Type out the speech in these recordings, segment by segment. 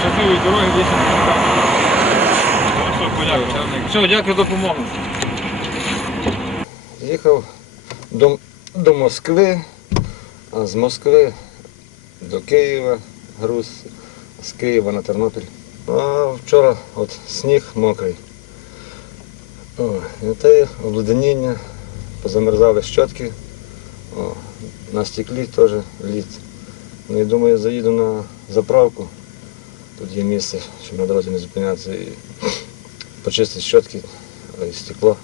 щасливої дороги, вічно Все, дякую за допомогу. Їхав до, до Москви, а з Москви до Києва груз, з Києва на Тернопіль. А вчора от сніг мокрий. О, і те обледеніння, позамерзали щотки, О, на стеклі теж лід. Ну і думаю, заїду на заправку. Тут є місце, щоб на дорозі не зупинятися і почистити щотки і стекло.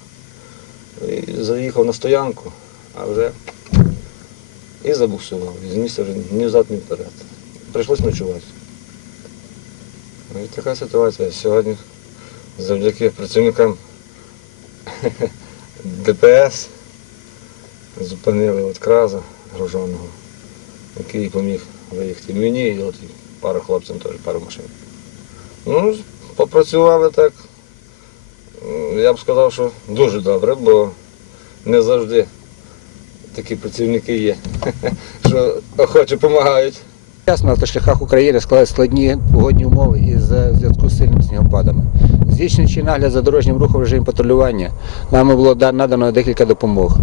І заїхав на стоянку, а вже і забуксував. І з місця вже ні взад, ні вперед. Прийшлось ночувати. Ну і така ситуація. Сьогодні завдяки працівникам ДПС зупинили от краза груженого, який поміг виїхати мені і от пару хлопцям теж, пару машин. Ну, попрацювали так. Я б сказав, що дуже добре, бо не завжди такі працівники є, що охоче допомагають. Зараз на автошляхах України складають складні погодні умови із зв'язку з сильними снігопадами. Здійснюючи нагляд за дорожнім рухом в режимі патрулювання, нами було надано декілька допомог.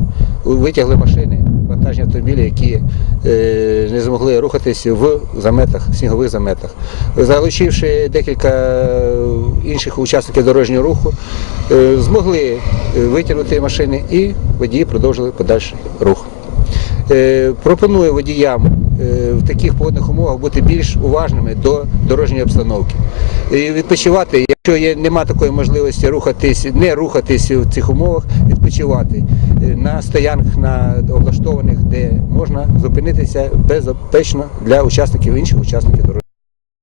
Витягли машини, вантажні автомобілі, які е, не змогли рухатися в заметах, снігових заметах. Залучивши декілька інших учасників дорожнього руху, е, змогли е, витягнути машини і водії продовжили подальший рух. Е, Пропоную водіям е, в таких погодних умовах бути більш уважними до дорожньої обстановки. І відпочивати, якщо є, нема такої можливості рухатись, не рухатись в цих умовах, відпочивати е, на стоянках, на облаштованих, де можна зупинитися безпечно для учасників інших учасників дорожнього.